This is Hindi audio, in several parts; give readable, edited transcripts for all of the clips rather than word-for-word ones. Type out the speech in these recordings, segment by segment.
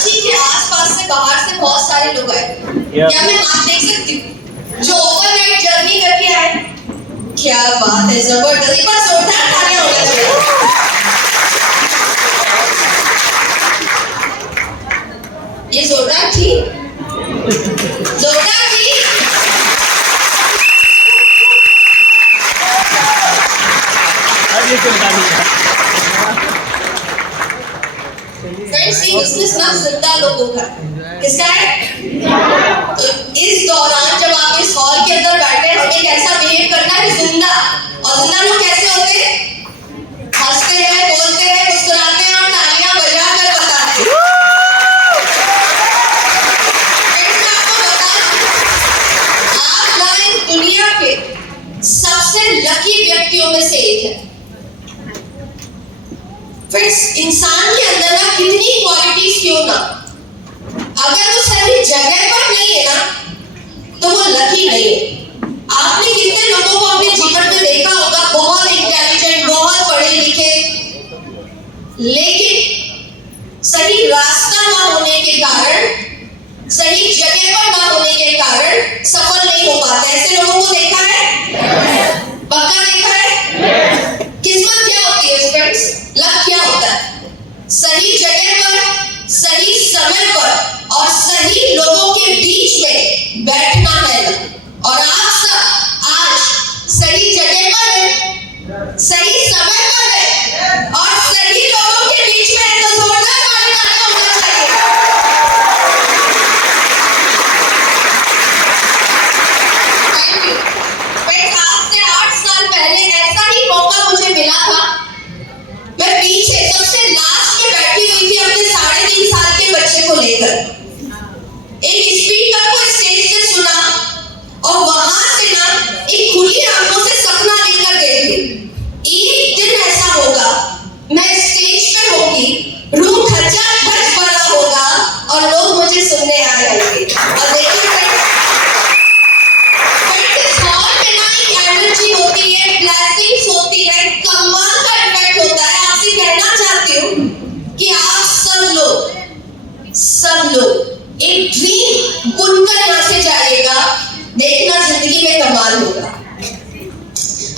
रांची के आसपास से बाहर से बहुत सारे लोग आए। क्या मैं नाम देख सकती हूँ जो ओवरनाइट जर्नी करके आए? क्या बात है, जबरदस्त। एक बार जोरदार तालियां होनी चाहिए। ये जोरदार थी, जोरदार थी। फ्रेंड्स, ये बिजनेस ना जिंदा लोगों का किसका है? तो इस दौरान जब आप इस हॉल के अंदर बैठे हमें कैसा बिहेव करना है? जिंदा। और जिंदा लोग कैसे होते हैं? हंसते हैं, बोलते हैं, मुस्कुराते हैं और तालियां बजाकर बताते हैं। फ्रेंड्स, मैं आपको बता दूं, आप ना इस दुनिया के सबसे लकी व्यक्तियों में से एक है। फ्रेंड्स, इंसान के अंदर ना कितनी क्वालिटीज क्यों ना, अगर वो सही जगह पर नहीं है ना तो वो लकी नहीं है। आपने कितने लोगों को अपने जीवन में देखा होगा, बहुत इंटेलिजेंट, बहुत पढ़े लिखे, लेकिन सही रास्ता ना होने के कारण, सही जगह पर ना होने के कारण सफल नहीं हो पाते। ऐसे लोगों को देखा है? पक्का देखा है? किस्मत क्या होती है फ्रेंड्स? लक क्या होता है? सही जगह पर, सही समय पर और सही लोगों के बीच में बैठना है लक। और आप सब आज सही जगह पर है, सही समय पर है और सही लोगों के बीच में है, तो जोरदार तालियां होना चाहिए। Thank you. फ्रेंड्स, आज से 8 साल पहले ऐसा ही मौका मुझे मिला था। मैं पीछे सबसे लास्ट में बैठी हुई थी अपने 3.5 साल के बच्चे को लेकर। एक स्पीकर को स्टेज से सुना और वहां से ना एक खुली आंखों से सपना लेकर गई थी। एक दिन ऐसा होगा, मैं स्टेज पे होगी, रूम खचाखच भरा होगा और लोग मुझे सुनने आ रहे होंगे। और देखिए इस हॉल में ना एक एनर्जी होती है, ब्लेसिंग्स होती है, कमाल का इफेक्ट होता है। आपसे कहना चाहती हूँ कि आप सब लोग एक ड्रीम बुनकर यहाँ से जाइएगा, देखना जिंदगी में कमाल होगा।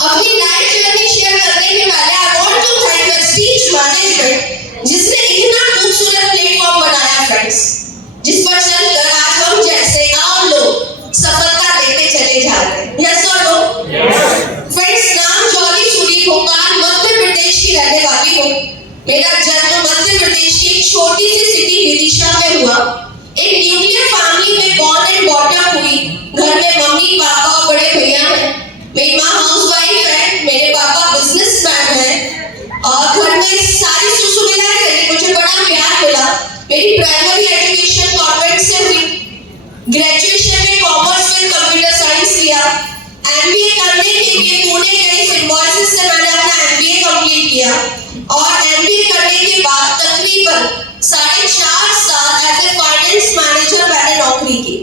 अपनी लाइफ जर्नी शेयर करने के पहले I want to thank the speech management जिसने इतना खूबसूरत प्लेटफॉर्म बनाया फ्रेंड्स, जिस पर चलकर आज हम जैसे आम लोग सफलता लेते चले जा रहे हैं। यस और नो? फ्रेंड्स, नाम जॉली सूरी, भोपाल मध्य प्रदेश की रहने वाली हूँ। मेरा जन्म मध्य प्रदेश की एक छोटी सी सिटी विदिशा में हुआ। एक न्यूक्लियर फैमिली में बॉर्न एंड बॉटम हुई। घर में मम्मी, पापा और बड़े भैया हैं। मेरी माँ हाउसवाइफ है, मेरे पापा बिजनेसमैन हैं और घर में सारी सुविधाएं रही। मुझे बड़ा प्यार मिला। मेरी प्राइमरी एजुकेशन कॉन्वेंट से हुई। ग्रेजुएशन में कॉमर्स में कंप्यूटर साइंस लिया। एमबीए करने के लिए पुणे गई, सिम्बायोसिस से मैंने अपना एमबीए कंप्लीट किया और एमबीए करने के बाद तकरीबन 4.5 साल एज ए फाइनेंस मैनेजर मैंने नौकरी की।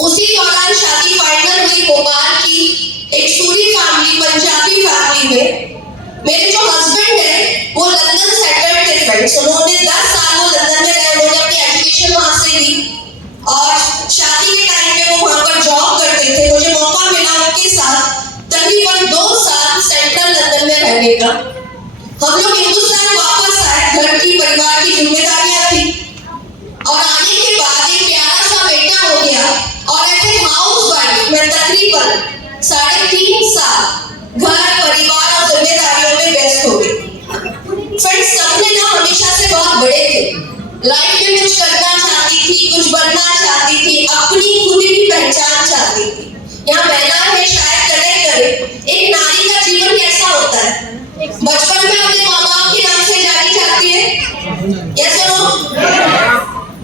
उसी दौरान शादी फाइनल हुई भोपाल की एक सूरी फैमिली, पंजाबी फैमिली में। मेरे जो हस्बैंड है वो लंदन सेटल्ड थे फ्रेंड्स। उन्होंने 10 साल वो लंदन में रहे, उन्होंने अपनी एजुकेशन वहां से ली और शादी के टाइम में वो वहां पर जॉब करते थे। मुझे मौका मिला उनके साथ तकरीबन 2 साल सेंट्रल लंदन में रहने का। हम लोग हिंदुस्तान वापस आए, घर की परिवार की जिम्मेदारियां थी और आने के बाद एक प्यारा सा बेटा हो गया और ऐसे हाउसवाइफ मैं तकरीबन 3.5 साल घर परिवार और जिम्मेदारियों में व्यस्त हो गई। फ्रेंड्स, सपने ना हमेशा से बहुत बड़े थे। लाइफ में कुछ करना चाहती थी, कुछ बनना चाहती थी, अपनी खुद की पहचान चाहती थी। यहाँ बहना है शायद कनेक्ट करे, एक नारी का जीवन कैसा होता है? बचपन में अपने माँ बाप के नाम से जानी जाती है, यस और नो?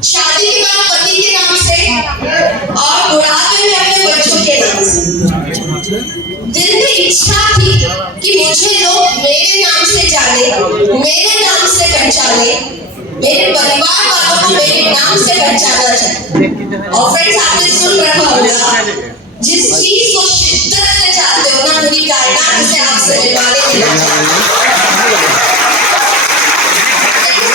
शादी के बाद पति के नाम से और बुढ़ापे में अपने बच्चों के नाम से। दिल में इच्छा थी कि मुझे लोग मेरे नाम से जाने, मेरे नाम से पहचाने, मेरे परिवार वालों को मेरे नाम से पहचाना चाहिए। और फ्रेंड्स, आपने सुन रखा होगा, जिस चीज को शिद्दत से चाहते हो ना, पूरी कायनात से आपसे मिलवाने के लिए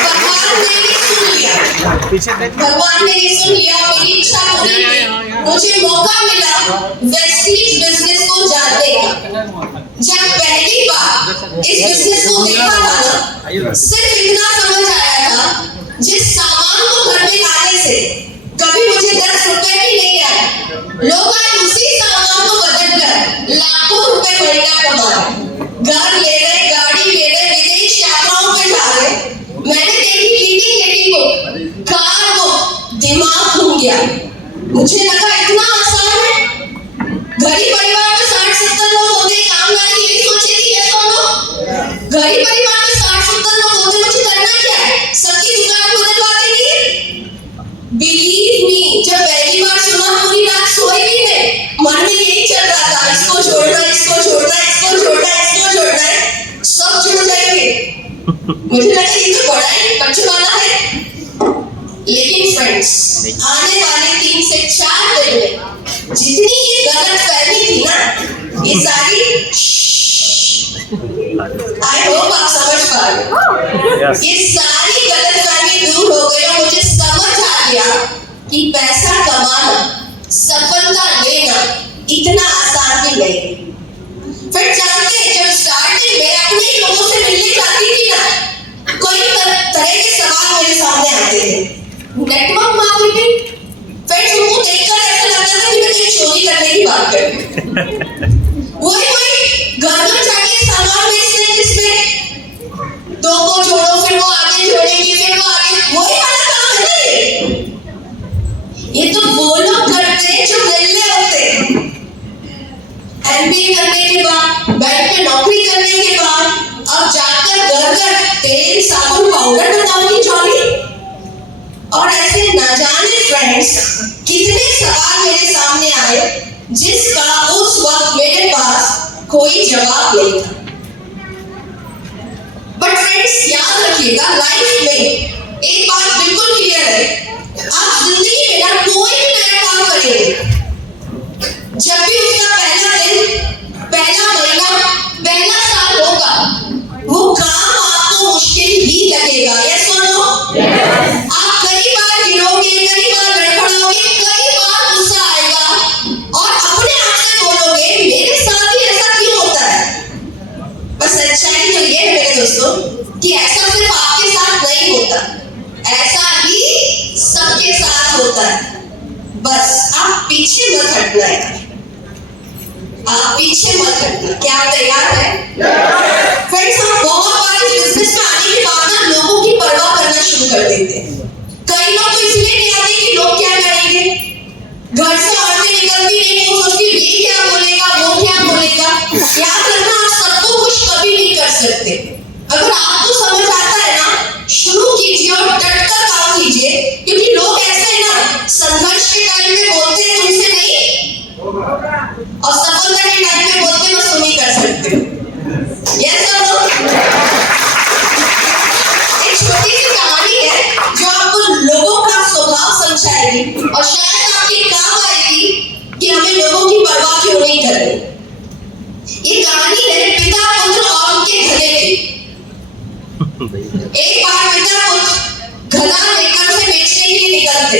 भगवान ने सुन लिया। भगवान ने ये सुन लिया, मेरी इच्छा पूरी हुई, मुझे मौका मिला वेस्टलीज बिजनेस को जानने का। जब पहली बार इस बिजनेस को देखा था ना, सिर्फ इतना समझ आया था, जिस सामान को घर में लाने से कभी मुझे 10 रुपए भी नहीं आए, लोग आज उसी सामान को बदलकर लाखों रुपए महीना कमा रहे, घर ले रहे, गाड़ी ले रहे, विदेश यात्राओं पे जा रहे। मैंने देखी लीडिंग लेडी को, कार को, दिमाग घूम गया। मुझे लगा इतना आसान है। गरीब परिवार में 60-70 लोग होते, काम लाने यही सोचे कि ये सुनो, गरीब परिवार में 60-70 लोग होते, मुझे करना क्या है? सबकी दुकान बदलवाते नहीं है। बिलीव मी, जब पहली बार सुना पूरी रात सोई भी नहीं, मन में यही चल रहा था, इसको छोड़ना, इसको छोड़ना, इसको छोड़ना, इसको छोड़ना है, सब जुड़ जाएंगे। मुझे लगा ये तो बड़ा ही बच्चे वाला है। लेकिन फ्रेंड्स, आने वाले 3 से 4 दिन में जितनी ये गलत फहमी थी ना, ये सारी आई होप आप समझ पा रहे हो, ये सारी गलत फहमी दूर हो गई और मुझे समझ आ गया कि पैसा कमाना, सफलता लेना इतना आसान भी नहीं। फिर जानते हैं, जब स्टार्टिंग में अपने लोगों से मिलने जाती थी ना, कोई तरह के सवाल मेरे सामने आते थे। नेटवर्क मार्केटिंग, फिर उनको देखकर ऐसा लगता था कि मैं कहीं चोरी करने की बात कर रही हूँ। वही घर में जाके सामान बेचने, जिसमें 2 को जोड़ो, फिर वो आगे जोड़ेंगे, फिर वो आगे, वही वाला काम है ना ये तो वो लोग करते हैं जो मिलने होते हैं। MBA करने के बाद, बैंक में नौकरी करने के बाद, अब जाकर घर तेल, साबुन, पाउडर बताओगी जॉली। और ऐसे न जाने फ्रेंड्स कितने सवाल मेरे सामने आए, जिसका उस वक्त मेरे पास कोई जवाब नहीं था। बट फ्रेंड्स याद रखिएगा, लाइफ में एक बात बिल्कुल क्लियर है, आप जिंदगी में ना कोई भी नया काम करेंगे, जब भी उसका पहला दिन, पहला महीना, पहला साल होगा, वो काम आपको मुश्किल ही लगेगा। यस और नो? आप कई बार गिरोगे, कई बार लड़खड़ोगे, कई बार गुस्सा आएगा और अपने आप से बोलोगे मेरे साथ ही ऐसा क्यों होता है। पर सच्चाई तो ये है मेरे दोस्तों कि ऐसा सिर्फ आपके साथ नहीं होता, ऐसा ही सबके साथ होता है। बस आप पीछे मत हटना है, आप पीछे मत हटना। क्या आप तैयार है? फ्रेंड्स, हम बहुत बार इस बिजनेस में आने के बाद ना लोगों की परवाह करना शुरू कर देते हैं। कई लोग तो इसलिए नहीं आते कि लोग क्या करेंगे, घर से औरतें निकलती नहीं, वो सोचती ये क्या बोलेगा, वो क्या बोलेगा। याद रखना, आप सबको खुश कभी नहीं कर सकते। अगर आपको समझ आता है ना, शुरू कीजिए और डटकर काम कीजिए, क्योंकि लोग ऐसे हैं ना, संघर्ष के टाइम में बोलते हैं तुमसे नहीं, और सफलता के टाइम में बोलते बस तुम ही कर सकते हो। यस और नो? एक छोटी सी कहानी है जो आपको लोगों का स्वभाव समझाएगी और शायद आपके काम आएगी कि हमें लोगों की परवाह क्यों नहीं करनी। ये कहानी है पिता, पुत्र और उनके गधे की। एक बार पिता पुत्र गधा लेकर उसे बेचने के लिए निकलते,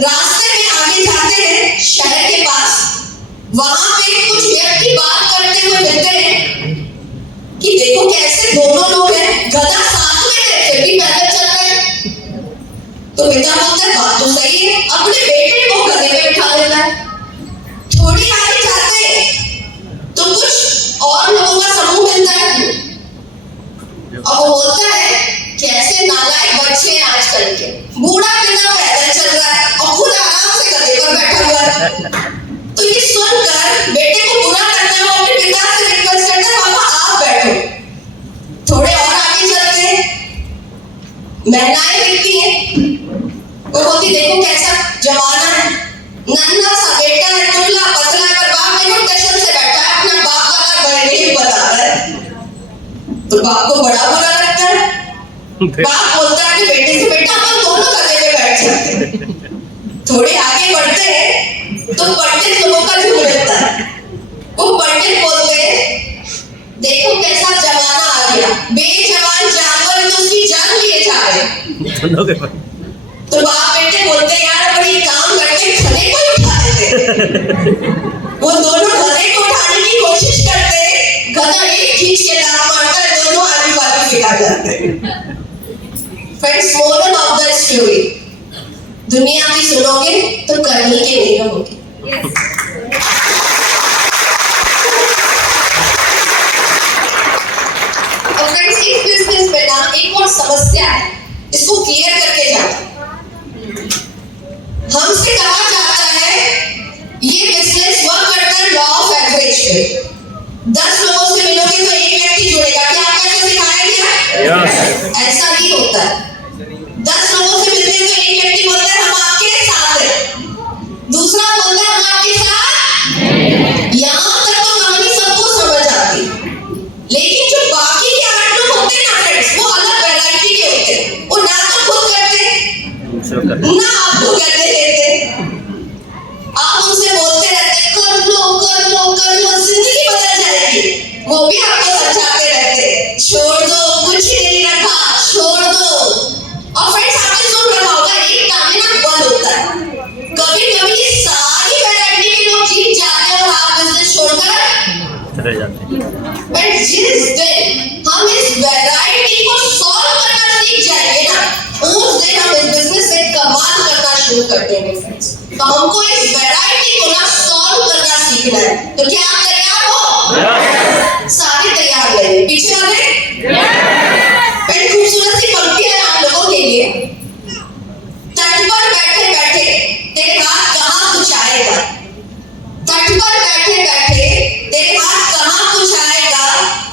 रास्ते में आगे जाते हैं शहर के पास। वहां पे कुछ व्यक्ति बात करते हुए मिलते हैं कि देखो कैसे दोनों लोग हैं, गधा साथ में है फिर भी पैदल चल रहे हैं। तो पिता बोलता है बात तो सही है, अपने बेटे को गधे पे बिठा देता है। थोड़ी आगे जाते हैं तो कुछ और लोगों का समूह मिलता है और वो बोलता है कैसे नालायक बच्चे हैं आजकल के। बूढ़ा पिता पैदल चल रहा है और खुद आराम से गधे पर बैठा हुआ है। तो ये सुनकर बेटे को बुरा लगता है, वो अपने पिता से रिक्वेस्ट करता है पापा आप बैठो। थोड़े और आगे चलते हैं, महिलाएं दिखती हैं, वो बोलती देखो कैसा जमाना है, नन्हा सा बेटा है, दुबला पतला है, पर बाप देखो टशन से बैठा है, अपना बाप वाला बड़े ही बता रहा है। तो बाप को बड़ा बुरा लगता है। बाप बोलता है कि बेटे से बेटा अपन दोनों गधे पे बैठ जाते हैं। थोड़े आगे बढ़ते हैं तो पंडित लोगों का झूम रहता है। वो पंडित बोलते हैं देखो कैसा जमाना आ गया, बेजवान जानवर तो उसकी जान लिए जा रहे। तो वो दोनों गधे को उठाने की कोशिश करते, गधा एक खींच के लात मारता है, दोनों आगे वाले फेंका जाते हैं। Friends, moral of the story, दुनिया की सुनोगे तो करनी के नहीं रहोगे। और फ्रेंड्स, इस बिजनेस में ना एक और समस्या है, इसको क्लियर करके जाना। हमसे कहा जाता है ये बिजनेस वर्क करता है लॉ ऑफ एवरेज पे। 10 लोगों से मिलोगे तो एक व्यक्ति जुड़ेगा। क्या आपको ऐसा सिखाया गया? ऐसा ही होता है। 10 लोगों से मिलते हैं तो एक व्यक्ति बोलता है हम आपके साथ हैं, दूसरा बोलता है हम आपके साथ। यहाँ तक तो कहानी सबको समझ आती, लेकिन जो बाकी के 8 लोग होते हैं ना फ्रेंड्स, वो अलग वैरायटी के होते हैं। वो ना तो खुद करते ना आपको कहते देते, आप उनसे बोलते रहते कर लो कर लो कर लो, जिंदगी बदल जाएगी। वो भी आपको समझाते रहते छोड़ दो, कुछ नहीं रखा, छोड़ दो। और फ्रेंड्स, आपने सुन रखा होगा एक काम में ना बंद होता है। कभी कभी सारी वैरायटी के लोग जीत जाते हैं और आप बिजनेस छोड़कर चले जाते हैं। बट जिस दिन हम इस वैरायटी को सॉल्व करना सीख जाएंगे ना, उस दिन हम इस बिजनेस में कमाल करना शुरू कर देंगे फ्रेंड्स। तो हमको इस वैरायटी को ना सॉल्व करना सीखना है। तो क्या आप तैयार हो? सारे तैयार रहिए। पीछे वाले बड़ी खूबसूरत सी पंक्ति है आप लोगों के लिए। तट पर बैठे बैठे तेरे हाथ कहाँ कुछ आएगा, तट पर बैठे बैठे तेरे हाथ कहाँ कुछ आएगा,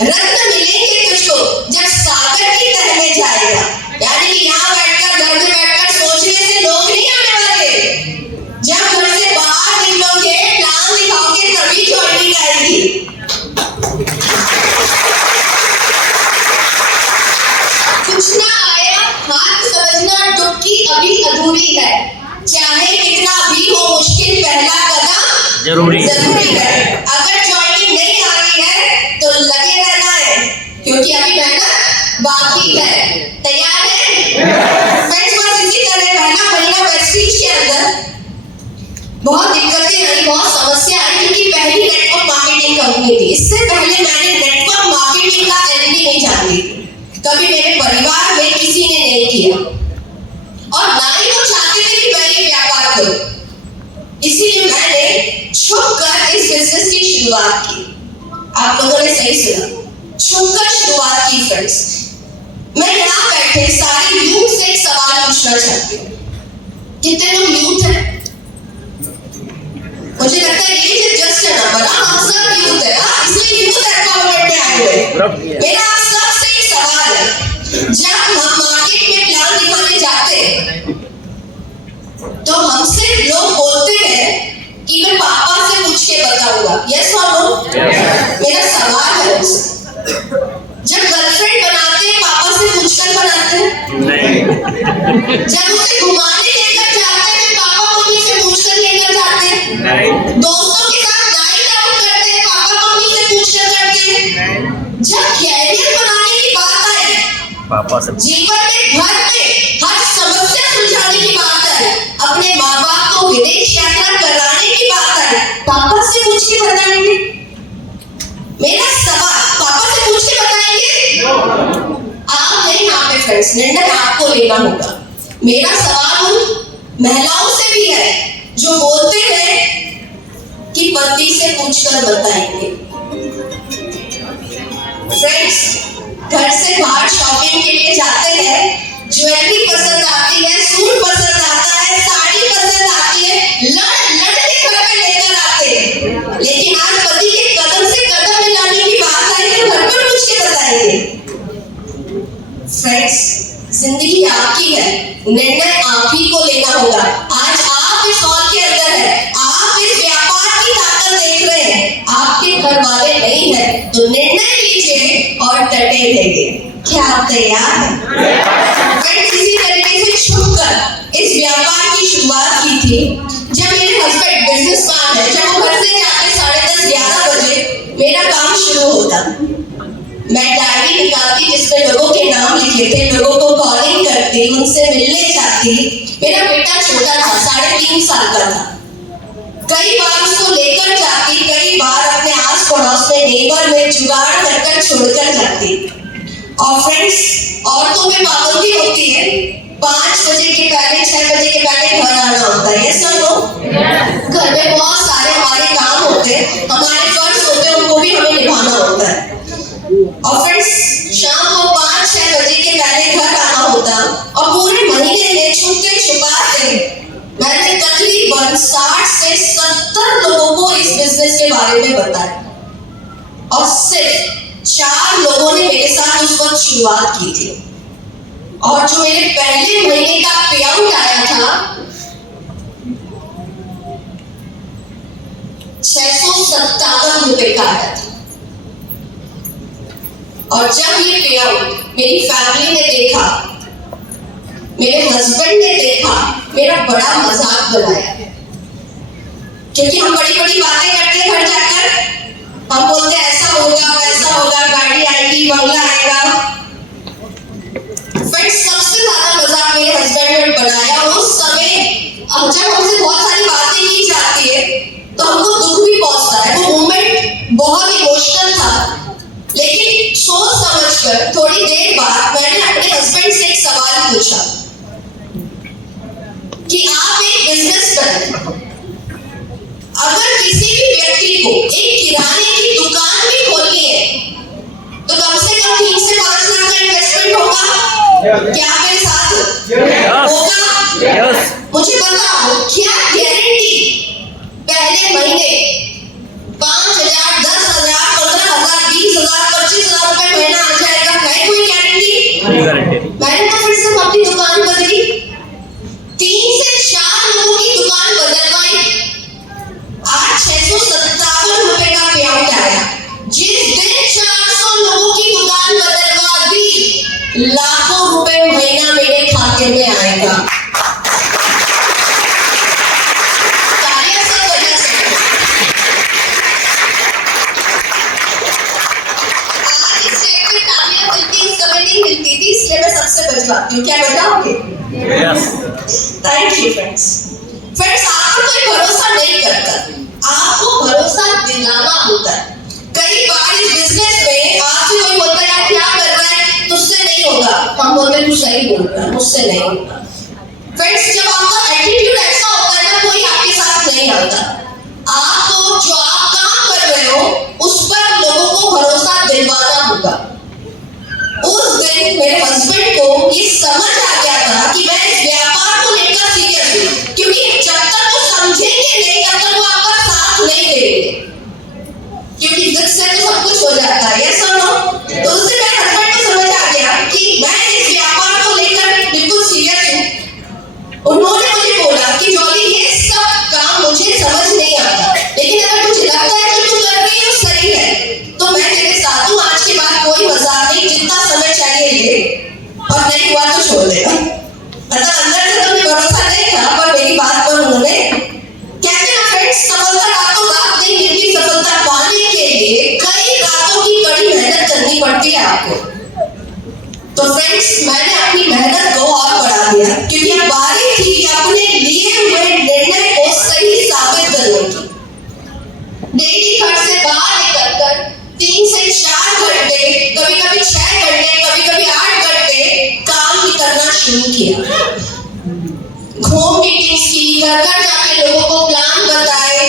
रत्न मिलेंगे तुझको जब सागर की तह में जाएगा। यानी कि यहाँ बैठकर, घर में बैठकर सोचने से लोग नहीं आने वाले। जब घर से बाहर निकलोगे, प्लान दिखाओगे, तभी जॉइनिंग आएगी। कुछ ना आया हाथ समझना डुबकी अभी अधूरी है, चाहे कितना भी हो मुश्किल पहला कदम जरूरी है। अगर जॉइनिंग नहीं आ रही है तो लगे रहना है, क्योंकि अभी मेहनत बाकी है। तैयार है फ्रेंड्स? बस इसी तरह रहना। महीना प्रेस्टीज के अंदर बहुत दिक्कतें आई, बहुत समस्या आई, क्योंकि पहली नेटवर्क मार्केटिंग कंपनी थी। इससे पहले मैंने नेटवर्क मार्केटिंग का एम भी नहीं जानती, कभी मेरे परिवार में किसी ने नहीं किया, और ना ही वो चाहते थे कि मैं ये व्यापार करूं। इसीलिए मैंने छुपकर इस बिजनेस की शुरुआत की। आप लोगों ने सही सुना, छुपकर शुरुआत की फ्रेंड्स। मैं यहाँ बैठे सारे यूथ से एक सवाल पूछना चाहती हूँ। कितने लोग यूथ हैं? मुझे लगता है ये जस्ट है ना, बड़ा हम सब यूथ है, इसलिए यूथ एम्पावरमेंट में आए हुए। मेरा आप सबसे एक सवाल है, जब हम मार्केट में प्लान दिखाने जाते हैं तो हमसे लोग बोलते हैं कि मैं पापा से पूछ के बताऊंगा, यस और नो? मेरा सवाल है उनसे, जब गर्लफ्रेंड बनाते हैं पापा से पूछकर बनाते हैं? नहीं। जब उसे घुमाने लेकर जाते हैं पापा मम्मी से पूछकर लेकर जाते हैं? नहीं। दोस्तों के साथ नाइट आउट करते हैं पापा मम्मी से पूछकर करते हैं? नहीं। जब कैरियर बनाने की बात आए, पापा से, जीवन में घर में हर समस्या सुलझाने की बात है, अपने माँ बाप को विदेश यात्रा कराने की बात है, पापा से पूछ के बताएंगे? मेरा सवाल, पापा से पूछ के बताएंगे? आप नहीं, यहाँ पे फ्रेंड्स निर्णय आपको लेना होगा। मेरा सवाल उन महिलाओं से भी है जो बोलते हैं कि पति से पूछकर बताएंगे। फ्रेंड्स, घर से बाहर शॉपिंग के लिए जाते हैं, ज्वेलरी पसंद आती है, सूट पसंद आता है, साड़ी पसंद आती है, लड़ लड़ के घर पे लेकर आते हैं, लेकिन आज पति के कदम से कदम मिलाने की बात आई तो घर पर पूछ के बताएंगे। फ्रेंड्स, जिंदगी आपकी है, निर्णय आप ही को लेना होगा। आज आप इस हॉल के अंदर है, आप इस व्यापार की ताकत देख रहे हैं, आपके घर वाले नहीं है, तो निर्णय लीजिए और डटे रहिए। क्या आप तैयार हैं? फ्रेंड्स, इसी तरीके से छुपकर इस व्यापार की शुरुआत की थी। जब मेरे हस्बैंड बिजनेसमैन है, जब वो घर से जाके 10:30-11 बजे मेरा काम शुरू होता, मैं डायरी निकालती जिसमें लोगों के नाम लिखे थे, लोगों को कॉलिंग करती, उनसे मिलने जाती। मेरा बेटा छोटा था, 3.5 साल का था। कई बार उसको लेकर जाती, कई बार अपने आस पड़ोस में नेबर में जुगाड़ कर छोड़कर जाती। और फ्रेंड्स, औरतों में पाबंदी होती है, 5 बजे के पहले 6 बजे के पहले घर आना होता है। ये सब लोग घर में बहुत सारे हमारे काम होते हैं, हमारे फर्ज होते हैं, उनको भी हमें निभाना होता है। और फ्रेंड्स, शाम को 5-6 बजे के पहले घर आना होता और पूरे महीने में छुपते छुपाते मैंने तकरीबन 60 से 70 लोगों को इस बिजनेस के बारे में बताया और सिर्फ 4 लोगों ने मेरे साथ उस वक्त शुरुआत की थी। और जो मेरे पहले महीने का पे आउट आया था 657 रुपए का आया था। और जब ये पे आउट मेरी फैमिली ने देखा, मेरे हस्बैंड ने देखा, मेरा बड़ा मजाक बनाया, क्योंकि हम बड़ी बड़ी बातें करते हैं घर जाकर। हम बोलते हैं ऐसा होगा वैसा होगा, गाड़ी आएगी, बंगला आएगा। फ्रेंड्स, सबसे ज्यादा मजाक मेरे हस्बैंड ने बनाया। और उस समय जब हमसे बहुत सारी बातें की जाती है तो हमको दुख भी पहुंचता है। वो मोमेंट बहुत इमोशनल था, लेकिन सोच समझकर थोड़ी देर बाद मैंने अपने हस्बैंड से एक सवाल पूछा कि आप एक बिजनेसमैन, अगर किसी भी व्यक्ति को एक किराने की दुकान भी खोलनी है तो कम से कम 3 से 5 लाख का इन्वेस्टमेंट होगा। क्या मेरे साथ होगा? मुझे बताओ, क्या गारंटी पहले महीने 5,000, 10,000, 15,000, 20,000, 25,000 रुपए महीना आ जाएगा? है कोई गारंटी? मैंने तो फिर से अपनी दुकान बदली, 3 से 4 लोगों की दुकान बदलवाई। आज 657 रुपए का पे आउट आया। जिस दिन 400 लोगों की दुकान बदलवा दी, लाखों रुपए महीना मेरे खाते में आएगा। तालियां सब बजा सकते। आज इस स्टेज पे तालियां मिलती, इस समय नहीं मिलती थी, इसलिए मैं सबसे बजवाती हूँ। क्या बजाओगे? Thank you friends. फ्रेंड्स, आप पर कोई भरोसा नहीं करता, आपको भरोसा दिलाना होता है। कई बार इस बिजनेस में आपसे कोई बोलता है यार क्या कर रहा है, तुझसे नहीं होगा। हम बोलते हैं तू सही बोल रहा है, मुझसे नहीं होगा। फ्रेंड्स, जब आपका एटीट्यूड ऐसा होता है ना, कोई आपके साथ नहीं आता। आपको जो आप काम कर रहे हो उस पर लोगों को भरोसा दिलवाना होगा। उस दिन मेरे हस्बैंड को ये समझ आ गया था कि मैं इस व्यापार को लेकर सीरियस हूँ, क्योंकि जब तक वो समझेंगे नहीं तब तक वो आपका साथ नहीं देंगे, क्योंकि जिद से तो सब कुछ हो जाता है। यस और नो? तो उस दिन मेरे हस्बैंड को समझ आ गया कि मैं इस व्यापार को लेकर बिल्कुल सीरियस हूँ। उन्होंने मुझे बोला कि जॉली, ये सब काम मुझे समझ नहीं आता, लेकिन अगर तुझे लगता है कि तू कर रही है सही है तो मैं तेरे साथ हूँ। आज के बाद कोई मजाक नहीं, जितना समय चाहिए ले, और नहीं हुआ तो छोड़ देगा। मतलब अंदर से तो मुझे भरोसा नहीं था, पर मेरी बात पर उन्होंने, कहते हैं फ्रेंड्स, सफलता रातों रात नहीं मिलती। सफलता पाने के लिए कई रातों की कड़ी मेहनत करनी पड़ती है आपको। तो फ्रेंड्स, मैंने अपनी मेहनत को और बढ़ा दिया, क्योंकि अब बारी थी अपने लिए हुए निर्णय को सही साबित करने की। डेली घर से बाहर निकलकर 3 से 4 घंटे, कभी कभी 6 घंटे, कभी कभी 8 घंटे काम भी करना शुरू किया। होम मीटिंग्स की, घर घर जाके लोगों को प्लान बताए।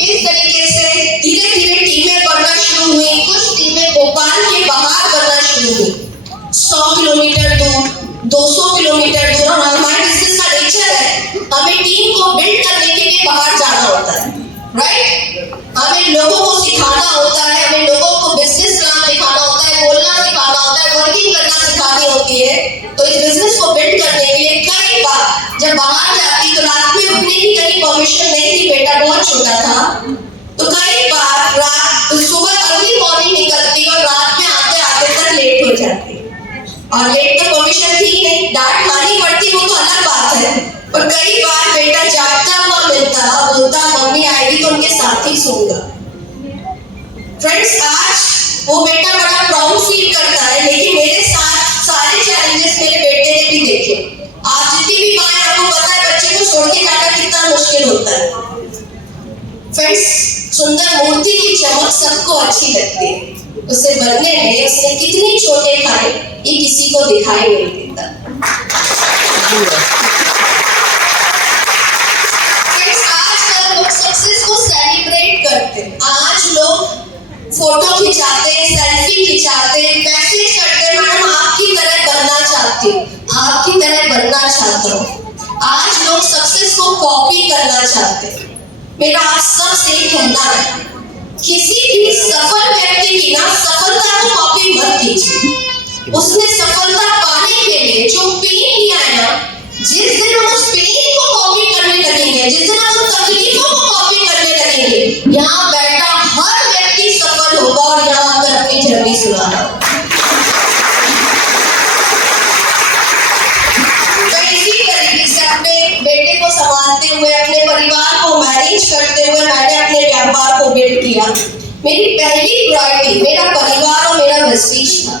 इस तरीके से धीरे धीरे टीमें बढ़ना शुरू हुई। कुछ टीमें भोपाल के बाहर बनना शुरू हुई, 100 किलोमीटर दूर, 200 किलोमीटर दूर। और हमारे बिजनेस का नेचर है, हमें टीम को बिल्ड करने के लिए बाहर जाना होता है, राइट? हमें लोगों को सिखाना होता है, हमें लोगों को बिजनेस प्लान दिखाना होता है, बोलना सिखाना होता है, वर्किंग करना सिखानी होती है। तो इस बिजनेस को बिल्ड करने के लिए कई बार जब बाहर जाती तो रात में रुकने की कहीं परमिशन नहीं थी, बेटा बहुत छोटा था। तो कई बार रात सुबह अर्ली मॉर्निंग निकलती और रात में आते आते तक लेट हो जाती। और लेट तो परमिशन थी नहीं, डांट खानी पड़ती, वो तो अलग बात है। पर कई बार बेटा जागता हुआ मिलता, बोलता मम्मी आएगी तो उनके साथ ही सोऊंगा। फ्रेंड्स, आज वो बेटा बड़ा प्राउड फील करता है, लेकिन मेरे साथ सारे चैलेंजेस मेरे बेटे ने भी देखे। आज जितनी भी माएं, आपको पता है बच्चे को छोड़ के जाना कितना मुश्किल होता है। फ्रेंड्स, सुंदर मूर्ति की चमक सबको अच्छी लगती है, उसे बनने में उसने कितनी चोटें खाई ये किसी को दिखाई नहीं देता। फ्रेंड्स, आजकल लोग सक्सेस को सेलिब्रेट करते हैं। आज लोग फोटो खिंचाते हैं, सेल्फी खिंचाते हैं, मैसेज करते हैं, मैडम आपकी तरह बनना चाहती हूँ, आपकी तरह बनना चाहता हूँ। आज लोग सक्सेस को कॉपी करना चाहते हैं। मेरा आप सबसे कहना है, किसी भी सफल व्यक्ति की ना सफलता को कॉपी मत कीजिए। उसने सफलता पाने के लिए जो पेन लिया है ना, जिस दिन हम उस पेन को कॉपी करने लगेंगे, जिस दिन हम उस तकलीफों को कॉपी करने लगेंगे, यहाँ बैठा हर व्यक्ति सफल होगा और यहाँ आकर अपनी जर्नी सुनाना होगा। बेटे को संभालते हुए, अपने परिवार को मैनेज करते हुए मैंने अपने व्यापार को बिल्ड किया। मेरी पहली प्रायोरिटी मेरा परिवार और मेरा वेस्टीज था।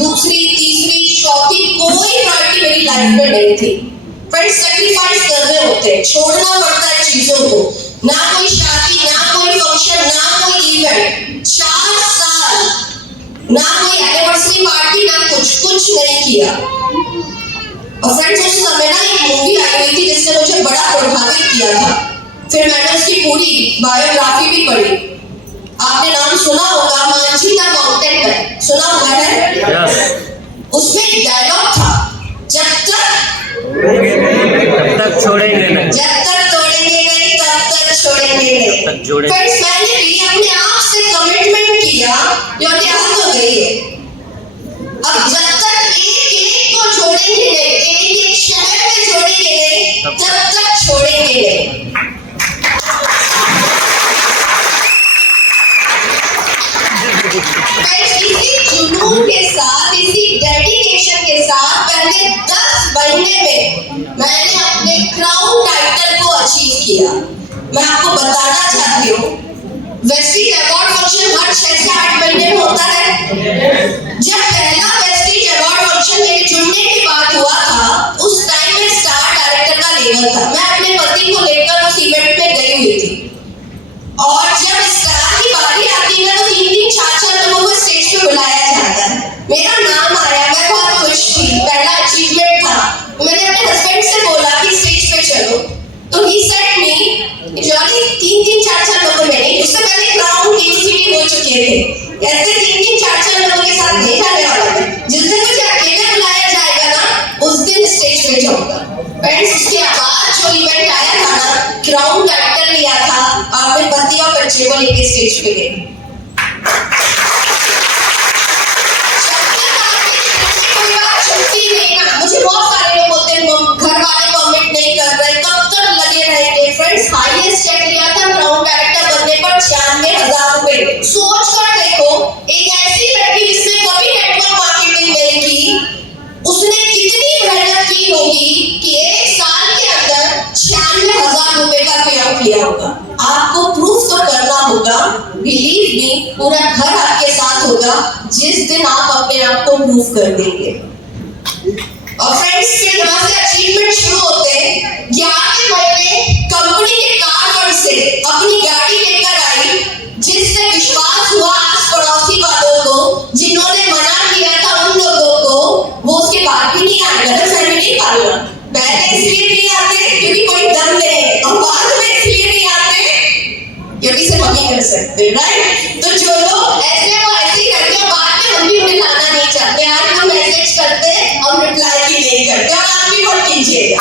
दूसरी, तीसरी, चौथी कोई प्रायोरिटी मेरी लाइफ में नहीं थी। फ्रेंड्स, सैक्रिफाइस करने होते हैं, छोड़ना पड़ता है चीजों को। ना कोई शादी, ना कोई फंक्शन, ना कोई इवेंट, 4 साल ना कोई एनिवर्सरी पार्टी, ना कुछ नहीं किया। और फ्रेंड्स, उस समय ना एक मूवी आई हुई थी जिसने मुझे बड़ा प्रभावित किया था। फिर मैंने उसकी पूरी बायोग्राफी भी पढ़ी। आपने नाम सुना होगा, मांझी द माउंटेन मैन, सुना होगा है? उसमें एक डायलॉग था, जब तक छोड़ेंगे नहीं, जब तक तोड़ेंगे नहीं, तब तक छोड़ेंगे नहीं। फ्रेंड्स, मैंने भी अपने आप से कमिटमेंट किया, जो कि आज तो गई है। अब जब तक एक को छोड़ेंगे नहीं, एक शहर में छोड़ेंगे नहीं, तब तक छोड़ेंगे नहीं। इसी जुनून के साथ, इसी डेडिकेशन के साथ पहले 10 महीने में मैंने अपने क्राउन टाइटल को अचीव किया। मैं आपको बताना चाहती हूँ, वेस्टीज अवार्ड फंक्शन हर 6 से 8 महीने में होता है। जब पहला वेस्टीज अवार्ड फंक्शन मेरे चुनने के बाद हुआ था, उस टाइम में स्टार डायरेक्टर का लेवल था। मैं अपने पति को लेकर उस इवेंट में गई हुई थी, और जब स्टार की बारी आती है तो 3-3, 4-4 लोगों को स्टेज पे बुलाया जाता है। मेरा नाम आया, मैं बहुत खुश थी, पहला अचीवमेंट था। मैंने अपने हस्बैंड से बोला कि स्टेज पे चलो, तो ही सेड मी, जॉली 3-3, 4-4 लोगों में नहीं, उससे पहले क्राउन टीम सिटी हो चुके थे, ऐसे 3-3, 4-4 लोगों के साथ नहीं जाने वाला था। जिस दिन मुझे अकेले बुलाया जाएगा ना, उस दिन स्टेज पे जाऊंगा। फ्रेंड्स, उसके बाद जो इवेंट आया था ना, क्राउन टाइटल लिया था, अपने पति और बच्चे को लेके स्टेज पे गए। मुझे बहुत सारे लोग बोलते हैं घर वाले कमेंट नहीं कर रहे, कब तक लगे रहेंगे। फ्रेंड्स, हाईएस्ट चेक लिया था क्राउन डायरेक्टर बनने पर 96,000 रुपए। सोच कर देखो, एक ऐसी लड़की जिसने कभी नेटवर्क मार्केटिंग नहीं की, उसने कितनी मेहनत की होगी कि 1 साल के अंदर 96,000 रुपए का पे आउट लिया होगा। आपको प्रूफ तो करना होगा, बिलीव मी, पूरा घर आपके साथ होगा जिस दिन आप अपने आप को प्रूफ कर देंगे। और फ्रेंड्स, फिर यहाँ से अचीवमेंट शुरू होते हैं। 11वें महीने कंपनी के कार फंड से अपनी गाड़ी लेकर आई, जिससे विश्वास हुआ आस पड़ोसी वालों को, जिन्होंने मना किया था उन लोगों को, वो उसके बाद भी नहीं आएगा। तो फैमिली पालना पहले इसलिए नहीं आते क्योंकि कोई दम नहीं है, और बाद में इसलिए नहीं आते क्योंकि सिर्फ हम ही कर सकते, राइट? तो जो लोग ऐसे वो ऐसे ही करते हैं, बाद में हम भी उन्हें लाना नहीं चाहते। आज हम मैसेज करते हैं और रिप्लाई भी नहीं करते, और आप भी वोट कीजिएगा।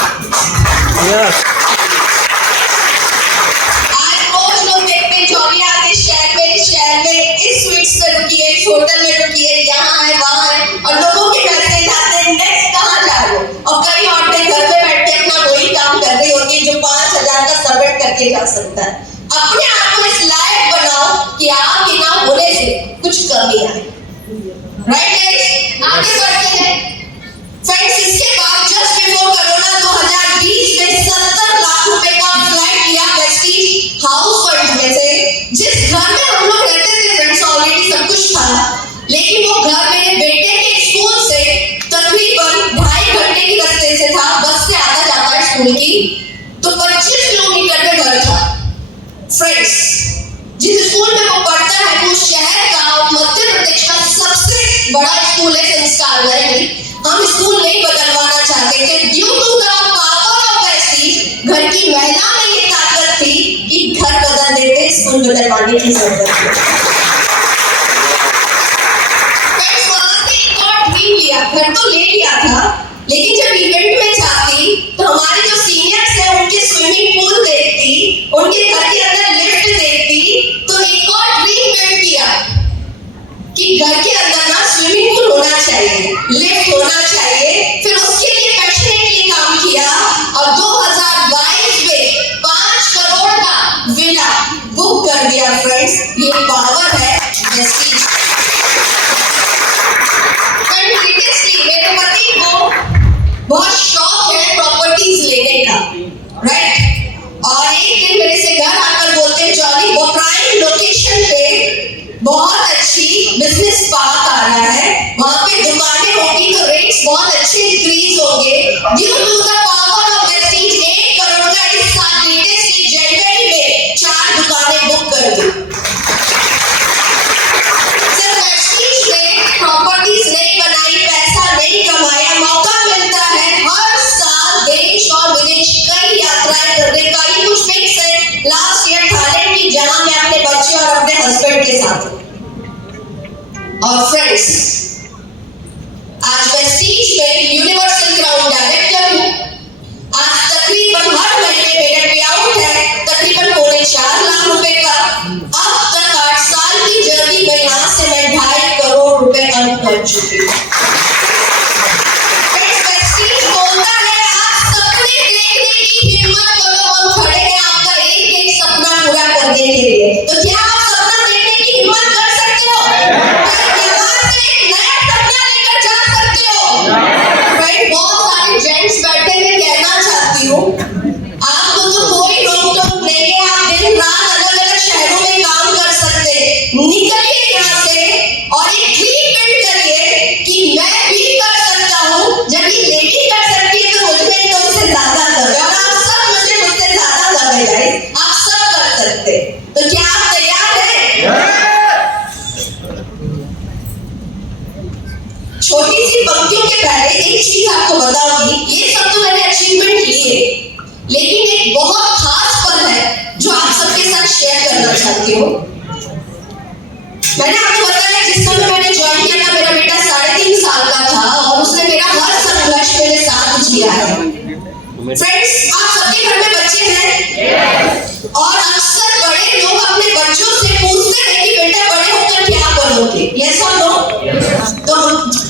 आज बहुत लोग देखते हैं, जॉली आके शहर में इस स्वीट से रुकी है, इस होटल में रुकी है, यहाँ है, वहाँ है, और लोगों के मैसेज आते हैं, नेक्स्ट कहाँ जा रहे हो? और कई औरतें घर में बैठ के अपना वही काम कर रही होती है जो 5,000 का सबमिट करके जा सकता है। अपने आप को इस लायक बनाओ कि आपके ना होने से कुछ कमी आए, राइट गाइस? आगे बढ़ते हैं। फ्रेंड्स, इसके बाद जस्ट बिफोर कोरोना 2020 में 70 लाख रुपए का फ्लैट लिया वेस्टीज हाउस फंड में से। जिस घर में हम लोग रहते थे फ्रेंड्स, ऑलरेडी सब कुछ था, लेकिन वो घर मेरे बेटे के स्कूल से तकरीबन 2.5 घंटे की रास्ते से था, बस से आता जाता है स्कूल की, तो 25 किलोमीटर पे घर था। फ्रेंड्स, हम स्कूल नहीं बदलवाना चाहते थे। Due to the power of Vestige, घर की महिला में ये ताकत थी कि घर बदल देते, स्कूल बदलवाने की जरूरत नहीं। घर तो ले लिया था, लेकिन जब इवेंट में जाती तो हमारे जो सीनियर्स हैं उनके स्विमिंग पूल देखती, उनके घर के अंदर लिफ्ट देखती, तो एक और ड्रीम बिल्ड किया कि घर के अंदर ना स्विमिंग पूल होना चाहिए, लिफ्ट होना चाहिए। फिर उसके लिए पैशनेटली काम किया और 2022 में 5 करोड़ का विला बुक कर दिया। फ्रेंड्स, ये पावर है वेस्टीज। मेरे पति को बहुत शौक है प्रॉपर्टीज लेने का, राइट? और एक दिन मेरे से घर आकर बोलते हैं, जॉली वो प्राइम लोकेशन पे बहुत अच्छी बिजनेस पार्क आ रहा है, वहां पे दुकानें होंगी तो रेट्स बहुत अच्छे इंक्रीज होंगे। Due to the power of Vestige 1 crore का इस साल लेटेस्ट जनवरी में 4 दुकानें बुक कर दी। प्रॉपर्टीज नहीं बनाई, पैसा नहीं कमाया, मौका मिलता है हर साल देश और विदेश कई यात्राएं करने का। ये कुछ फिक्स है। लास्ट ईयर थाईलैंड की, जहां मैं अपने बच्चे और अपने हस्बैंड के साथ हूं। और फ्रेंड्स, आज वेस्टीज में यूनिवर्सल क्राउन डायरेक्टर हूं। आज तकरीबन हर महीने मेरा पे आउट है तकरीबन 4.25 लाख रुपए का। अब तक 8 साल की जर्नी में यहां से मैं 2.5 करोड़ रुपए अर्न कर चुकी हूं। वेस्टीज बोलता है आप सपने देखने की हिम्मत करो, हम खड़े हैं आपका एक-एक सपना पूरा करने के लिए। तो क्या आप सपना देखने की हिम्मत कर सकते हो? यहाँ से एक नया सपना लेकर जा सकते हो। राइट? बहुत सारे जेंट्स बैठे हैं, कहना चाहती हूँ आपको तो कोई रोक टोक नहीं है, आप दिन रात अलग-अलग शहरों में काम कर सकते हैं। निकलिए यहाँ से और एक ड्रीम बिल्ड करिए कि मैं भी कर सकता हूँ। जब ये लेडी कर सकती है तो मुझे तो उससे ज्यादा कर, और आप सब मुझसे ज्यादा कर रहे, आप सब कर सकते। तो क्या आप तैयार हैं? छोटी सी पंक्तियों के पहले एक चीज आपको बताऊंगी। ये सब तो मैंने अचीवमेंट लिए, लेकिन एक बहुत खास पल है जो आप सबके साथ शेयर करना चाहती हूँ। मैंने आपको बताया जिस समय मैंने ज्वाइन किया था मेरा बेटा 3.5 साल का था और उसने मेरा हर संघर्ष मेरे साथ जिया है। फ्रेंड्स, आप सबके घर में बच्चे हैं और अक्सर बड़े लोग अपने बच्चों से पूछते हैं कि बेटा बड़े होकर क्या बनोगे? यस और नो? तो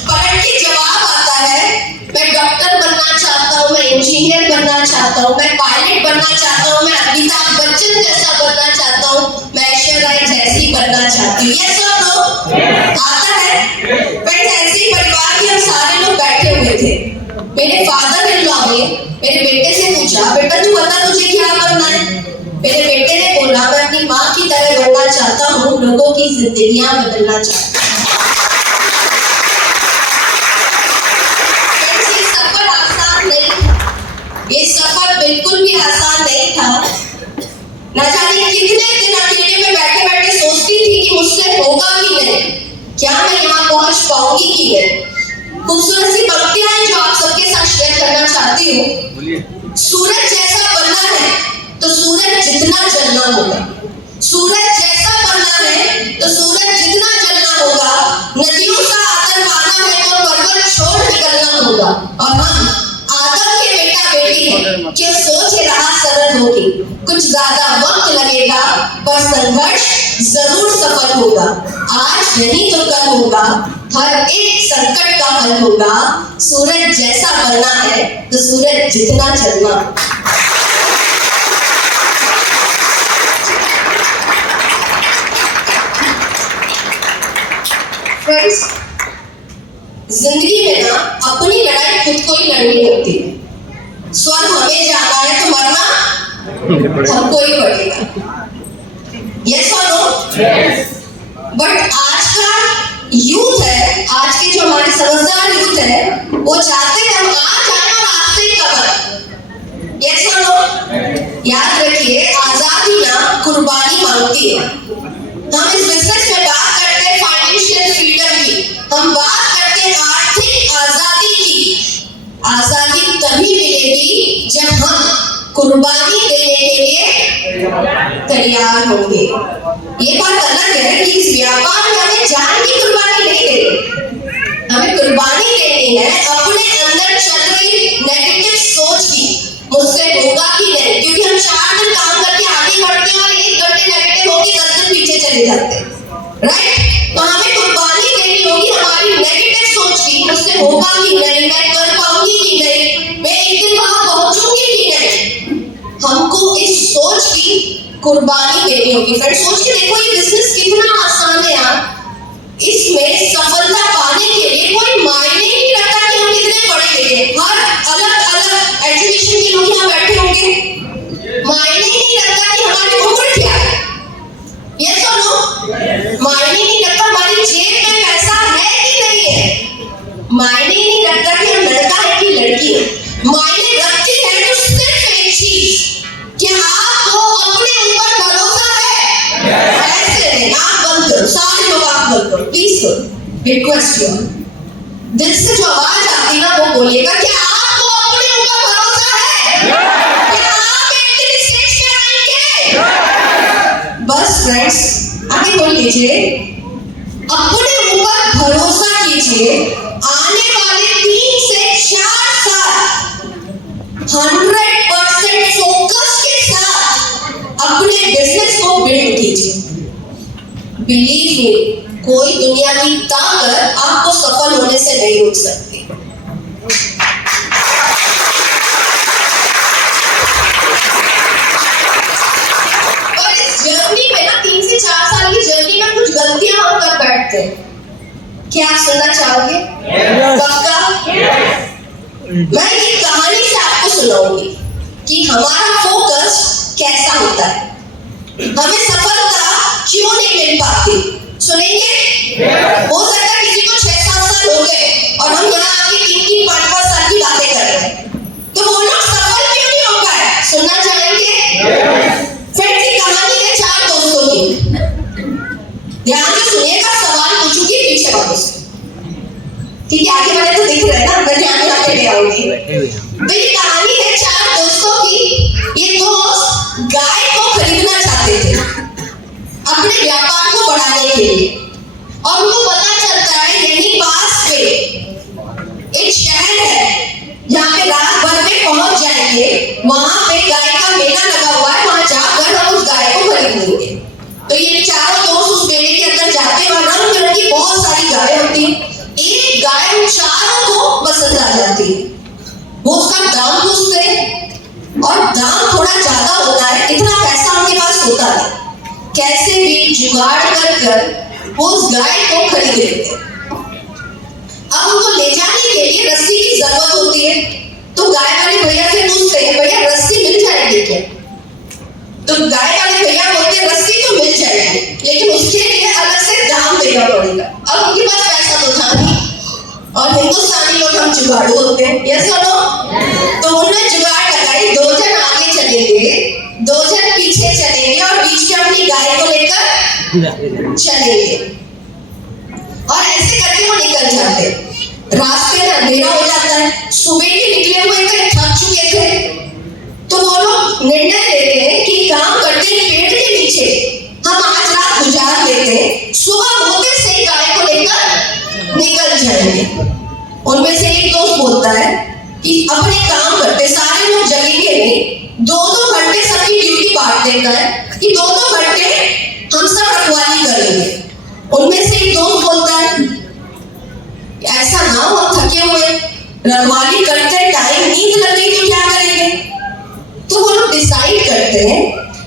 पलट के जवाब आता है, मैं डॉक्टर बनना चाहता हूँ, मैं इंजीनियर बनना चाहता हूँ, मैं पायलट बनना चाहता हूँ, मैं अमिताभ बच्चन जैसा बनना चाहता हूँ, मैं ऐश्वर्या राय जैसी बनना चाहती हूँ। यस और नो? आता है? फ्रेंड्स, ऐसे परिवार के हम सारे लोग बैठे हुए थे। मेरे फादर इन लॉ ने मेरे बेटे से पूछा, बेटा तू बता तुझे क्या बनना है? मेरे बेटे ने बोला, मैं अपनी माँ की तरह बनना चाहता हूँ, लोगों की जिंदगियां बदलना चाहता हूँ। फ्रेंड्स, ये सफर आसान नहीं था, ये सफर बिल्कुल भी आसान नहीं था। ना जाने कितने दिन अकेले में बैठे बैठे सोचती थी कि मुझसे होगा कि नहीं, क्या मैं यहाँ पहुंच पाऊंगी कि नहीं। खूबसूरत सी पंक्तियां हैं जो आप सबके साथ शेयर करना चाहती हूँ। सूरज जैसा बनना है तो सूरज जितना जलना होगा, सूरज जैसा बनना है तो सूरज जितना जलना होगा। नदियों सा आदर पाना है तो पर्वत छोड़ निकलना होगा। और हम आदम के बेटा बेटी हैं कि सोच रहा सरल होगी, कुछ ज्यादा वक्त लगेगा पर संघर्ष जरूर सफल होगा। आज नहीं तो कल होगा, हर एक संकट का हल होगा। सूरज जैसा बनना है तो सूरज जितना जलना। फ्रेंड्स, जिंदगी में ना अपनी लड़ाई खुद को ही लड़नी होती है। स्वर्ग हमें जाना है तो मरना हमको ही पड़ेगा। यस और नो? बट आज का यूथ है, आज के जो हमारे समझदार यूथ है, वो चाहते हैं हम आज आए और आज से कवर। यस और नो? याद रखिए, आजादी ना कुर्बानी मांगती है। हम इस बिजनेस में बात करते हैं फाइनेंशियल फ्रीडम की, हम बात करते हैं आर्थिक आजादी की, जब हम कुर्बानी देने के लिए तैयार होंगे। ये बात अलग है कि इस व्यापार में हमें जान की कुर्बानी नहीं देनी, हमें कुर्बानी देनी है अपने अंदर चल रही नेगेटिव सोच की, मुझसे होगा कि नहीं, क्योंकि हम 4 दिन काम करके आगे बढ़ते हैं और 1 घंटे नेगेटिव होगी 10 दिन पीछे चले जाते हैं, राइट। तो हमें कुर्बानी देनी होगी हमारी नेगेटिव सोच की, मुझसे होगा कि नहीं, मैं कर पाऊंगी कि नहीं, मैं एक दिन वहां पहुंचूंगी कि नहीं। हमको इस सोच की कुर्बानी देनी होगी। फिर सोच के देखो ये बिजनेस कितना आसान है यार। इसमें सफलता पाने के लिए कोई मायने नहीं रखता कि हम कितने पढ़े लिखे, हर अलग अलग एजुकेशन के लोग यहाँ बैठे होंगे, मायने नहीं रखता कि हमारी उम्र क्या है, यस और नो, मायने नहीं रखता हमारी जेब में पैसा है कि नहीं है, मायने नहीं रखता कि हम लड़का है कि लड़की है, मायने रखती है तो सिर्फ एक चीज कि आपको अपने ऊपर भरोसा है। ऐसे नहीं, आप बंद करो, सारे लोग आप बंद करो प्लीज, करो रिक्वेस्ट यू, दिल से जो आवाज आती है ना वो बोलिएगा कि आपको अपने ऊपर भरोसा है, क्या आप एक दिन स्टेज पे आएंगे। बस फ्रेंड्स आगे बोल लीजिए, अपने ऊपर भरोसा कीजिए, आने वाले 3 से 4 साल 100% फोकस के साथ अपने बिजनेस को बिल्ड कीजिए। बिलीव मी, कोई दुनिया की ताकत आपको सफल होने से नहीं रोक सकती। और इस जर्नी में ना 3 से 4 साल की जर्नी में कुछ गलतियां हम कर बैठते हैं। क्या आप सुनना चाहोगे? पक्का? मैं ये कहानी से आपको सुनाऊंगी कि हमारा फोकस कैसा होता है, हमें सफलता क्यों नहीं मिल पाती। सुनेंगे? हो सकता है किसी को 6-7 साल हो गए और हम यहाँ आके 3-3, 5-5 साल की बातें कर रहे हैं, तो वो लोग सफल क्यों नहीं हो पाए? सुनना चाहेंगे? फ्रेंड्स ये कहानी है 4 दोस्तों की, ध्यान से सुनिएगा, सवाल पूछूंगी पीछे वापस, ठीक है? आगे वाले तो दिख रहे हैं ना, मैं ध्यान में आके ले आऊंगी। तो ये कहानी है 4 दोस्तों की। ये दोस्त गाय को खरीदना चाहते थे अपने व्यापार को बढ़ाने के लिए, और उनको पता चलता है यहीं पास पे एक शहर है जहाँ पे रात भर में पहुंच जाएंगे, वहां पे गाय का मेला लगा हुआ है, वहां जाकर हम उस गाय को खरीद लेंगे। तो ये चारों दोस्त उस मेले के अंदर जाते हैं, वहां रंग बिरंगी बहुत सारी गाय होती है, एक गाय उन चारों को पसंद आ जाती है, वो उसका दाम पूछते हैं और दाम थोड़ा ज्यादा होता है, इतना पैसा उनके पास होता है, कैसे भी जुगाड़ कर वो उस गाय को खरीद लेते। अब उनको ले जाने के लिए रस्सी की जरूरत होती है, तो गाय वाले भैया से पूछते हैं भैया रस्सी मिल जाएगी क्या? तो गाय वाले भैया बोलते हैं रस्सी तो मिल जाएगी, लेकिन उसके लिए अलग से दाम देना पड़ेगा। अब उनके पास पैसा तो था नहीं, और हिंदुस्तानी लोग हम जुगाड़ू होते हैं, यस और नो। तो उन्होंने जुगाड़ लगाई, 2 जन आगे चलेंगे, 2 जन पीछे चलेंगे और बीच में अपनी गाय को लेकर चलेंगे, और ऐसे करके वो निकल जाते। रास्ते में अंधेरा हो जाता है, सुबह के निकले हुए थे, थक चुके थे, तो वो लोग निर्णय लेते हैं कि काम करते हैं पेड़ के नीचे हम आज रात गुजार लेते हैं, सुबह होते से गाय को लेकर निकल जाएंगे। उनमें से एक दोस्त बोलता है कि अपने काम करते, सारे लोग जगेंगे नहीं, 2-2 घंटे सबकी ड्यूटी बांट देता है कि 2-2 घंटे हम सब रखवाली करेंगे। उनमें से एक दोस्त बोलता है ऐसा ना हो थके हुए रखवाली करते टाइम नींद लगे तो क्या करेंगे। तो वो लोग डिसाइड करते हैं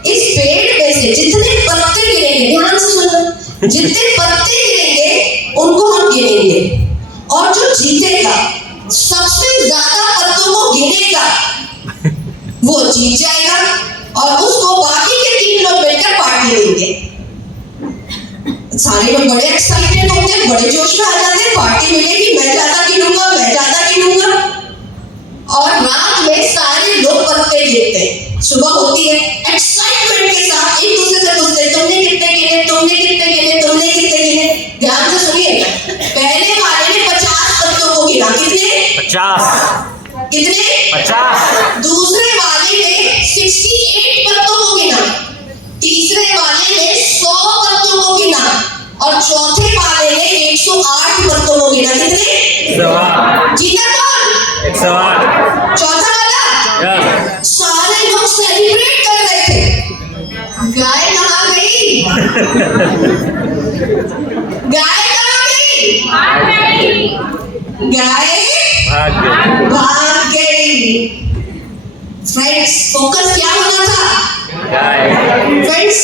इस पेड़ में से जितने पत्ते गिरेंगे, ध्यान से सुनो, जितने पत्ते गिरेंगे उनको हम गिनेंगे, और जो जीतेगा सबसे ज्यादा पत्तों को गिनेगा वो जीत जाएगा, और उसको बाकी के 3 लोग मिलकर पार्टी देंगे। सारे लोग बड़े एक्साइटेड होते हैं, बड़े जोश में आ जाते हैं, पार्टी मिलेगी, मैं ज्यादा गिनूंगा, मैं ज्यादा गिनूंगा, और रात में सारे लोग पत्ते गिनते हैं। सुबह होती है, एक्साइटमेंट के साथ एक दूसरे से पूछते हैं तुमने कितने गिने, तुमने कितने गिने, तुमने कितने गिने। ध्यान से सुनिए, पहले वाले ने 50 पत्तों को गिना, कितने? 50। कितने? 50। दूसरे 108 जीता कौन? 108 चौथा वाला। यस सारे लोग सेलिब्रेट कर रहे थे। गाय कहाँ गई? गाय कहाँ गई? गाय भाग गए भाग गई। फ्रेंड्स, फोकस क्या होना था? गाय फ्रेंड्स,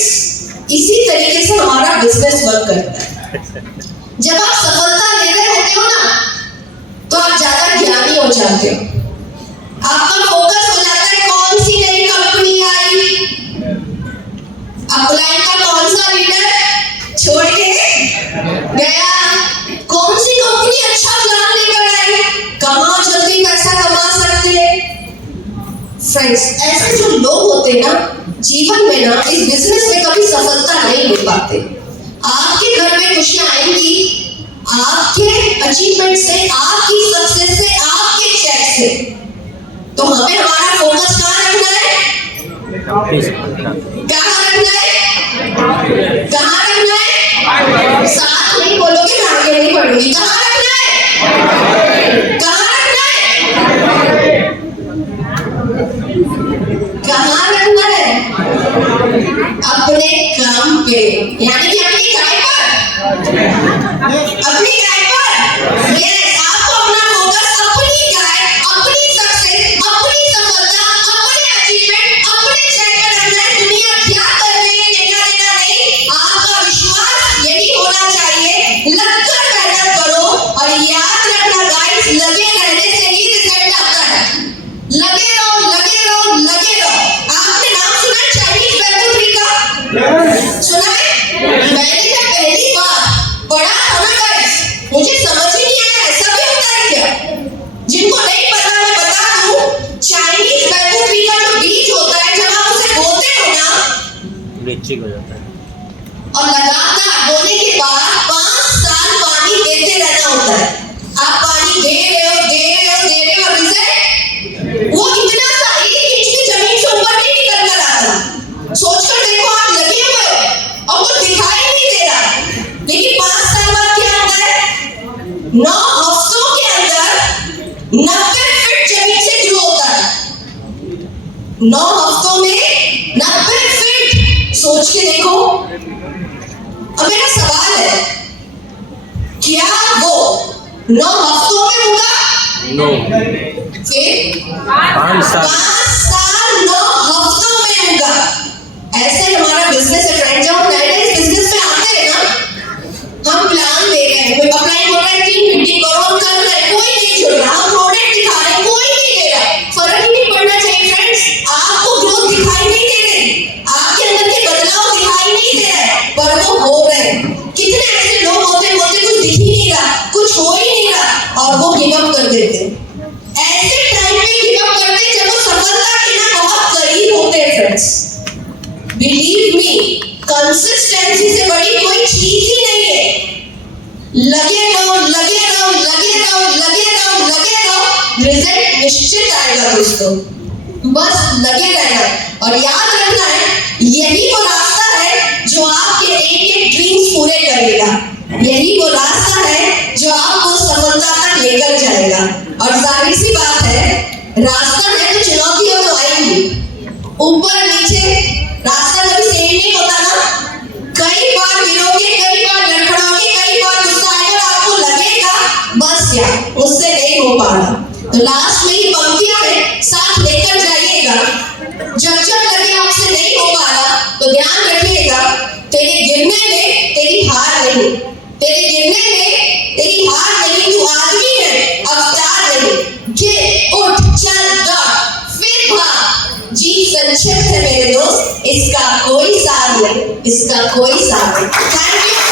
इसी तरीके से हमारा बिजनेस वर्क करता है। जब आप सफलता ले रहे होते हो ना, तो आप ज्यादा ज्ञानी हो जाते हो। आपका फोकस हो जाता है कौन सी नई कंपनी आई, अपलाइन का कौन सा लीडर छोड़ के गया, कौन सी कंपनी अच्छा प्लान लेकर आई, कहाँ जल्दी पैसा कमा सकते हैं। फ्रेंड्स, ऐसे जो लोग होते हैं ना, जीवन में ना इस बिजनेस में कभी सफलता नहीं ले पाते। आपके घर में खुशियां आएंगी आपके अचीवमेंट से, आपकी सक्सेस से, आपके चेक से। तो हमें हमारा फोकस कहाँ रखना है? कहाँ रखना है? कहाँ रखना है? साथ नहीं बोलोगे, मैं आगे नहीं बढ़ूंगी। कहाँ रखना है? कहाँ रखना है? कहाँ रखना है? अपने काम पे, यानी कि अपनी गाय पर। अपनी गाय पर। यस, आपको अपना फोकस अपनी गाय, अपनी सक्सेस, अपनी सफलता, अपने अचीवमेंट, अपने चेक पर रखना है। दुनिया क्या कर रही है लेना देना नहीं, आपका विश्वास यही होना चाहिए। लगकर मेहनत करो और याद रखना गाइस, लगे रहने से ही रिजल्ट आता है। लगे रहो, लगे रहो, लगे रहो। आपने नाम सुना है चाइनीज बैम्बू का? सुना है? मैंने जब पहली बार पढ़ा था ना गाइस, मुझे समझ ही नहीं आया ऐसा भी होता है क्या। जिनको नहीं पता मैं बता दूं, चाइनीज बैम्बू ट्री का जो बीज होता है, जब आप उसे बोते हो ना, वृश्चिक हो जाता है और लगातार बोने के बाद 5 साल पानी देते रहना होता है। आप पानी दे रहे हो, दे रहे हो, दे रहे हो, रिजल्ट वो इतना सा 1 इंच की जमीन से ऊपर नहीं निकल कर आता। सोचकर देखो, आप लगे हुए हो और कुछ दिखाई नहीं दे रहा, लेकिन 5 साल बाद क्या होता है? 9 हफ्तों के अंदर 90 फीट जमीन से ग्रो होता है। 9 हफ्तों में 90 फीट, सोच के देखो। अब मेरा सवाल है, क्या वो 9 हफ्तों में होगा? नो फिर 5 साल 5 साल 9 हफ्तों में होगा। ऐसे हमारा बिजनेस है फ्रेंड। जब हम नए नए बिजनेस में आते हैं ना, हम प्लान दे रहे हैं, कोई अपलाइन बोल रहा है टीम मीटिंग करो, हम कर रहे हैं, कोई नहीं जुड़ रहा, हम प्रोडक्ट दिखा रहे हैं, कोई नहीं ले रहा। फर्क ही नहीं पड़ना चाहिए फ्रेंड्स। आपको ग्रोथ दिखाई नहीं दे रही, आपके अंदर के बदलाव दिखाई नहीं दे रहे, पर वो हो रहे हैं। कितने ऐसे लोग होते होते कुछ दिख ही नहीं रहा, कुछ हो ही नहीं रहा, और वो गिव अप कर देते हैं। ऐसे टाइम पे गिव अप करते हैं जब वो सफलता के ना बहुत करीब होते हैं फ्रेंड्स। बिलीव मी, कंसिस्टेंसी से बड़ी कोई चीज ही नहीं है। लगे रहो, लगे रहो, लगे रहो, लगे रहो, लगे रहो, रिजल्ट निश्चित आएगा दोस्तों। बस लगे रहना और याद रखना है, यही वो रास्ता है जो आपके एक ड्रीम्स पूरे करेगा। यही वो रास्ता है जो आपको सफलता तक लेकर जाएगा। और जाहिर सी बात है, रास्ता है तो चुनौतियां तो आएंगी, ऊपर नीचे रास्ता कभी सेम नहीं होता ना। कई बार गिरोगे, कई बार लड़खड़ोगे, कई बार गुस्सा आएगा, आपको लगेगा बस यार मुझसे नहीं हो पा रहा। तो लास्ट में ही पंक्तियां हैं, साथ लेकर जाइएगा। जब जब लगे आपसे नहीं हो पा रहा, तो ध्यान रखिएगा, तेरे गिरने में तेरी हार नहीं, तेरे गिरने में तेरी हार नहीं, तू आदमी है, अवतार नहीं। गिर, उठ, चल, दौड़, फिर भाग। जी संक्षिप्त है मेरे दोस्त, इसका कोई सार नहीं, इसका कोई सार नहीं। Thank you.